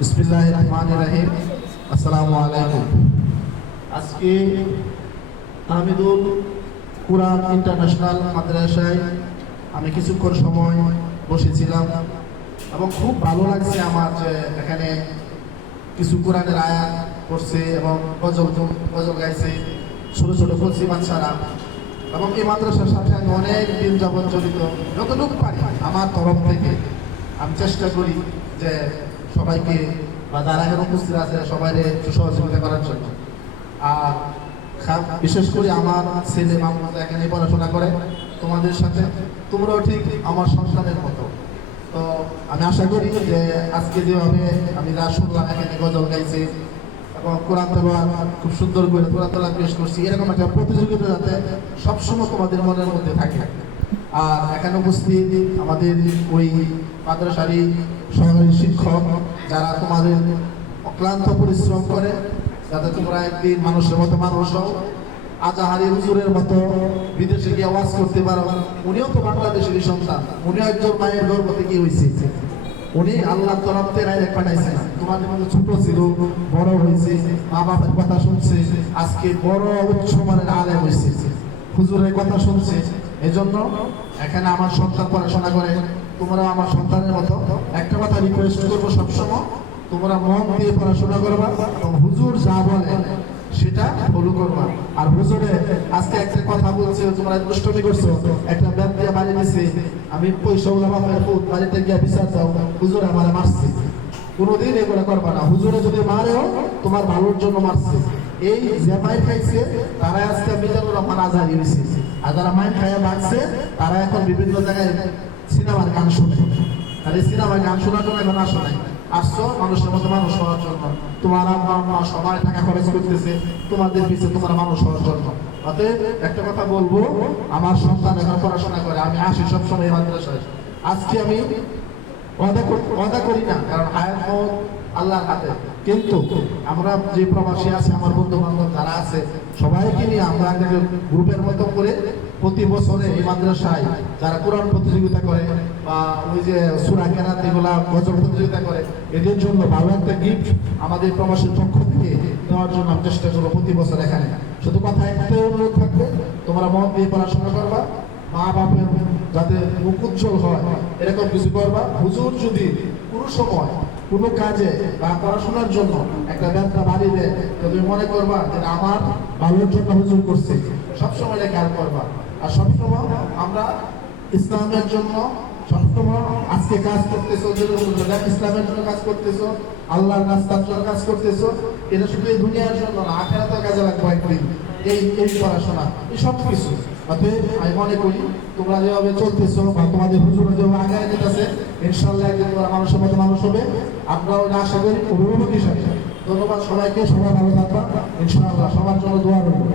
বিসমিল্লাহির রহমানির রহিম। আসসালামু আলাইকুম। আজকে তাহমিদুল কুরআন ইন্টারন্যাশনাল মাদ্রাসায় আমি কিছুক্ষণ সময় বসেছিলাম এবং খুব ভালো লাগছে আমার যে এখানে কিছু কোরআনের আয়াত পড়ছে এবং গজল গাইছে ছোট ছোট কচি বাচ্চারা। এবং এই মাদ্রাসার সাথে আমি অনেক দিন যাবৎ জড়িত। যতটুকু পারি আমার তরফ থেকে আমি চেষ্টা করি যে সবাইকে বা যারা এখানে উপস্থিত আছে সবাই সহযোগিতা করার জন্য। আর বিশেষ করে আমার ছেলে মামুদ এখানে পড়াশোনা করে, তোমাদের সাথে তোমরাও ঠিক আমার সন্তানের মতো। তো আমি আশা করি যে আজকে যেভাবে আমি যা শুনলাম এখানে গজল গাইছে এবং কোরআন তেলাওয়াত খুব সুন্দর করে কোরআন তেলাওয়াত পেশ করছি, এরকম একটা প্রতিযোগিতা যাতে সবসময় তোমাদের মনের মধ্যে থাকে। আর এখানে উপস্থিত আমাদের ওই মাদ্রাসারই সহকারী শিক্ষক যারা তোমাদের অক্লান্ত পরিশ্রম করে যাতে তোমরা একদিন মানুষের মতো মানুষ হও, আজাহারি হুজুরের মতো বিদেশে গিয়ে ওয়াজ করতে পারো। উনিও তো বাংলাদেশেরই সন্তান, উনিও একজন মায়ের গর্ভ থেকে হয়েছে। উনি আল্লাহর তরফ থেকে ডাইরেক্ট পাঠাইছে না, তোমাদের মতো ছোট ছিল, বড় হয়েছে, মা বাবার কথা শুনছে, আজকে বড় উচ্চ মানের আলেম হয়েছে, হুজুরের কথা শুনছে। এই জন্য এখানে আমার সন্তান পড়াশোনা করে, তোমরা আমার সন্তানের মতো। একটা কথা রিকোয়েস্ট করবো, সবসময় তোমরা মন দিয়ে পড়াশোনা করবা এবং হুজুর যা বলে সেটা ফলো করবা। আর হুজুরে আজকে একটা কথা বলছে, তোমরা দুষ্টমি করছো, একটা ব্যাগ দিয়ে বাড়ি দিছে, আমি পয়সা বাপের পুত বাড়িতে গিয়ে বিচার দাও, হুজুর আমার মারছে। কোনোদিন এগুলো করবা না। হুজুরে যদি মারেও তোমার ভালোর জন্য মারছে। এই যে মাইর খাইছে তারা আজকে মিজানুর রহমান আজহারি হয়েছে, আর যারা মাইর খাইয়া মারছে তারা এখন বিভিন্ন জায়গায় সিনেমার গান শুনে। আর এই সিনেমার গান শোনার জন্য এখন আসো নাই, আসছো মানুষের মতো মানুষ হওয়ার জন্য। তোমার আম্মা আম্মা সবাই টাকা খরচ করতেছে তোমাদের পিছিয়ে, তোমার মানুষ হওয়ার জন্য। অতএব একটা কথা বলবো, আমার সন্তান এখন পড়াশোনা করে, আমি আসি সবসময় মাদ্রাসায়। আজকে আমি ওয়াদা করি না, কারণ হায়াত মওত আল্লাহর হাতে। কিন্তু আমরা যে প্রবাসী আছে, আমার বন্ধু বান্ধব যারা আছে, সবাইকে নিয়ে আমরা গ্রুপের মতো করে প্রতি বছরে এই মাদ্রাসায় যারা কোরআন প্রতিযোগিতা করে বা ওই যে সূরা কেরাত এগুলা গজল প্রতিযোগিতা করে, এদের জন্য ভালো একটা গিফট আমাদের প্রবাসীর পক্ষ থেকে দেওয়ার জন্য আমি চেষ্টা করবো প্রতি বছর এখানে। শুধু কথা একটাই অনুরোধ থাকবে, তোমরা মন দিয়ে পড়াশোনা করবা, মা বাপের যাতে মুখ উজ্জ্বল হয় এরকম কিছু করবা। হুজুর যদি কোনো সময় কোনো কাজে বা পড়াশোনার জন্য একটা ব্যবসা বাড়ি দেয়, তো তুমি মনে করবা যে আমার ভালোর জন্য হুজুর করছে, সবসময় এটা খেয়াল করবা। আর সবসময় আমরা ইসলামের জন্য সবসময় আজকে কাজ করতেছো, ইসলামের জন্য কাজ করতেছো, আল্লাহর রাস্তার জন্য কাজ করতেছো, এটা শুধু এই দুনিয়ার জন্য না, আখিরাতেও কাজে লাগবে একদিন। এই পড়াশোনা এই সব কিছু। অতএব আমি মনে করি তোমরা যেভাবে চলতেছো বা তোমাদের হুজুরা যেভাবে আগায় যেতেছে, ইনশাআল্লাহ একদিন তোমরা মানুষের মতো মানুষ হবে। আমরাও এটা আশা করি অভিভাবক হিসাবে। ধন্যবাদ সবাইকে, সবাই ভালো থাকবা ইনশাআল্লাহ, সবার জন্য দোয়া রইল।